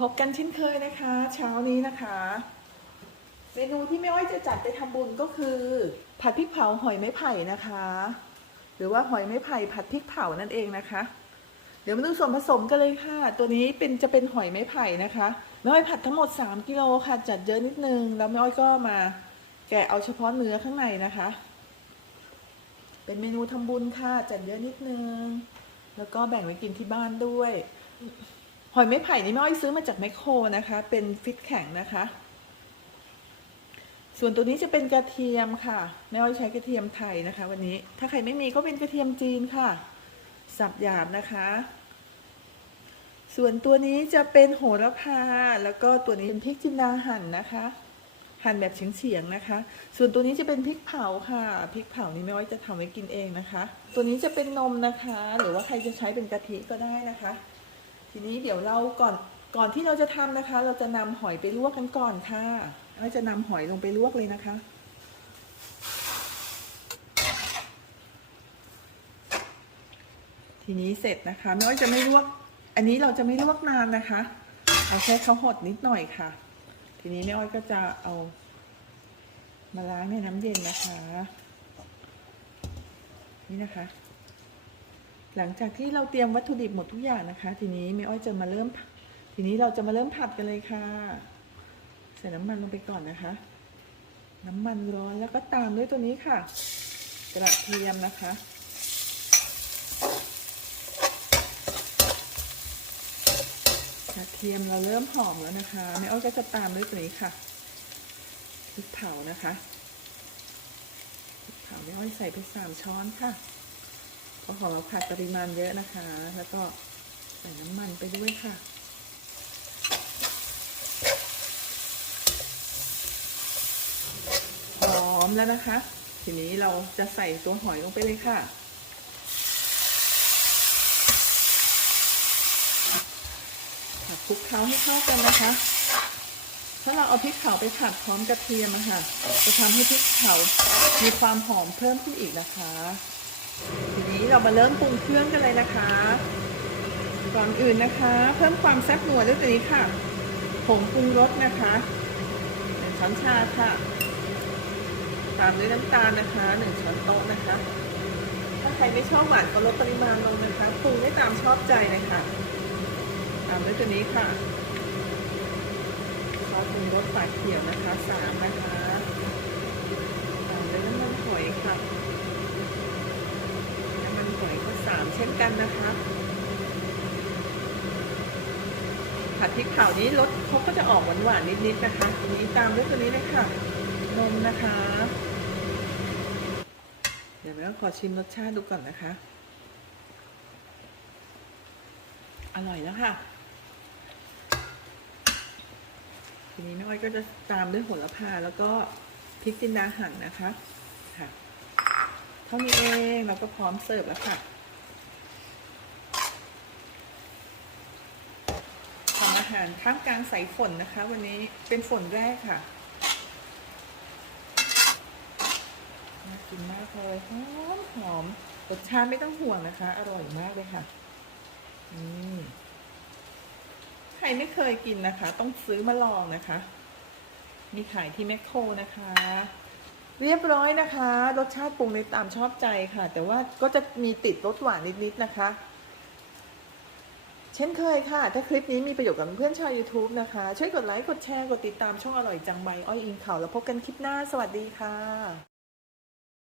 พบกันเช่นเคยนะคะ เช้านี้นะคะ เมนูที่แม่อ้อยจะจัดไปทำบุญก็คือ ผัดพริกเผาหอยไม้ไผ่นะคะ หรือว่าหอยไม้ไผ่ผัดพริกเผานั่นเองนะคะ เดี๋ยวมาดูส่วนผสมกันเลยค่ะ ตัวนี้เป็นจะเป็นหอยไม้ไผ่นะคะแม่อ้อยผัดทั้งหมด 3กิโลค่ะ จัดเยอะนิดนึงแล้วแม่อ้อยก็มาแกะเอาเฉพาะเนื้อข้างในนะคะ เป็นเมนูทำบุญค่ะจัดเยอะนิดนึง แล้วก็แบ่งไว้กินที่บ้านด้วย หอยไม้ไผ่นี่แม่อ้อยซื้อมาจากแมคโครนะคะ เป็นฟิตแข็งนะคะ ส่วนตัวนี้จะเป็นกระเทียมค่ะแม่อ้อยใช้กระเทียมไทยนะคะ วันนี้ถ้าใครไม่มีก็เป็นกระเทียมจีนค่ะ สับหยาบนะคะ ส่วนตัวนี้จะเป็นโหระพาแล้วก็ตัวนี้เป็นพริกจินดาหั่นนะคะหั่นแบบเฉียงๆนะคะ ส่วนตัวนี้จะเป็นพริกเผาค่ะ พริกเผานี่แม่อ้อยจะทำไว้กินเองนะคะ ตัวนี้จะเป็นนมนะคะ หรือว่าใครจะใช้เป็นกะทิก็ได้นะคะ ทีนี้เดี๋ยวเราก่อนก่อนที่เราจะทำนะคะ เราจะนำหอยไปลวกกันก่อนค่ะเราจะนำหอยลงไปลวกเลยนะคะ ทีนี้เสร็จนะคะไม่ว่าจะไม่ลวก อันนี้เราจะไม่ลวกนานนะคะเอาแค่เขาหดนิดหน่อยค่ะ ทีนี้แม่อ้อยก็จะเอา มาล้างในน้ำเย็นนะคะ นี่นะคะ หลังจากที่เราเตรียมวัตถุดิบหมดทุกอย่างนะคะ ทีนี้แม่อ้อยจะมาเริ่ม ทีนี้เราจะมาเริ่มผัดกันเลยค่ะ ใส่น้ำมันลงไปก่อนนะคะ น้ำมันร้อนแล้วก็ตามด้วยตัวนี้ค่ะ กระเทียมนะคะกระเทียมเราเริ่มหอมแล้วนะคะแม่อ้อยก็จะตามด้วยตัวนี้ค่ะพริกเผานะคะพริกเผาแม่อ้อยใส่ไปสามช้อนค่ะ เพราะของเราผัดปริมาณเยอะนะคะ แล้วก็ใส่น้ำมันไปด้วยค่ะหอมแล้วนะคะ ทีนี้เราจะใส่ตัวหอยลงไปเลยค่ะผัดคลุกเคล้าให้เข้ากันนะคะ ถ้าเราเอาพริกเผาไปผัดพร้อมกระเทียมอะค่ะ จะทำให้พริกเผามีความหอมเพิ่มขึ้นอีกนะคะ ทีนี้เรามาเริ่มปรุงเครื่องกันเลยนะคะ ก่อนอื่นนะคะ เพิ่มความแซ่บนัวด้วยตัวนี้ค่ะผงปรุงรสนะคะหนึ่งช้อนชาค่ะ ตามด้วยน้ำตาลนะคะหนึ่งช้อนโต๊ะนะคะ ถ้าใครไม่ชอบหวานก็ลดปริมาณลงนะคะปรุงได้ตามชอบใจเลยค่ะตามด้วยตัวนี้ค่ะซอสปรุงรสฝาเขียวนะคะสามนะคะตามด้วยน้ำมันหอยค่ะ น้ำมันหอยก็สามเช่นกันนะคะ ผัดพริกเผานี้รสเขาก็จะออกหวานๆนิดๆนะคะทีนี้ตามด้วยตัวนี้เลยค่ะนมนะคะ เดี๋ยวแม่ก็ขอชิมรสชาติดูก่อนนะคะ อร่อยแล้วค่ะ ทีนี้แม่อ้อยก็จะตามด้วยโหระพาแล้วก็พริกจินดาหั่นนะคะค่ะเท่านี้เองเราก็พร้อมเสิร์ฟแล้วค่ะทำอา หารท่ามกลางสายฝนนะคะ วันนี้เป็นฝนแรกค่ะน่ากินมากเลยหอมหอมรสชาติไม่ต้องห่วงนะคะ อร่อยมากเลยค่ะนี่ใครไม่เคยกินนะคะ ต้องซื้อมาลองนะคะ มีขายที่แมคโครนะคะ เรียบร้อยนะคะ รสชาติปรุงในตามชอบใจค่ะ แต่ว่าก็จะมีติดรสหวานนิดๆนะคะ เช่นเคยค่ะ ถ้าคลิปนี้มีประโยชน์กับเพื่อนชาว YouTube นะคะ ช่วยกดไลค์ กดแชร์ กดติดตามช่องอร่อยจังใบอ้อยอิงข่าวแล้วพบกันคลิปหน้า สวัสดีค่ะ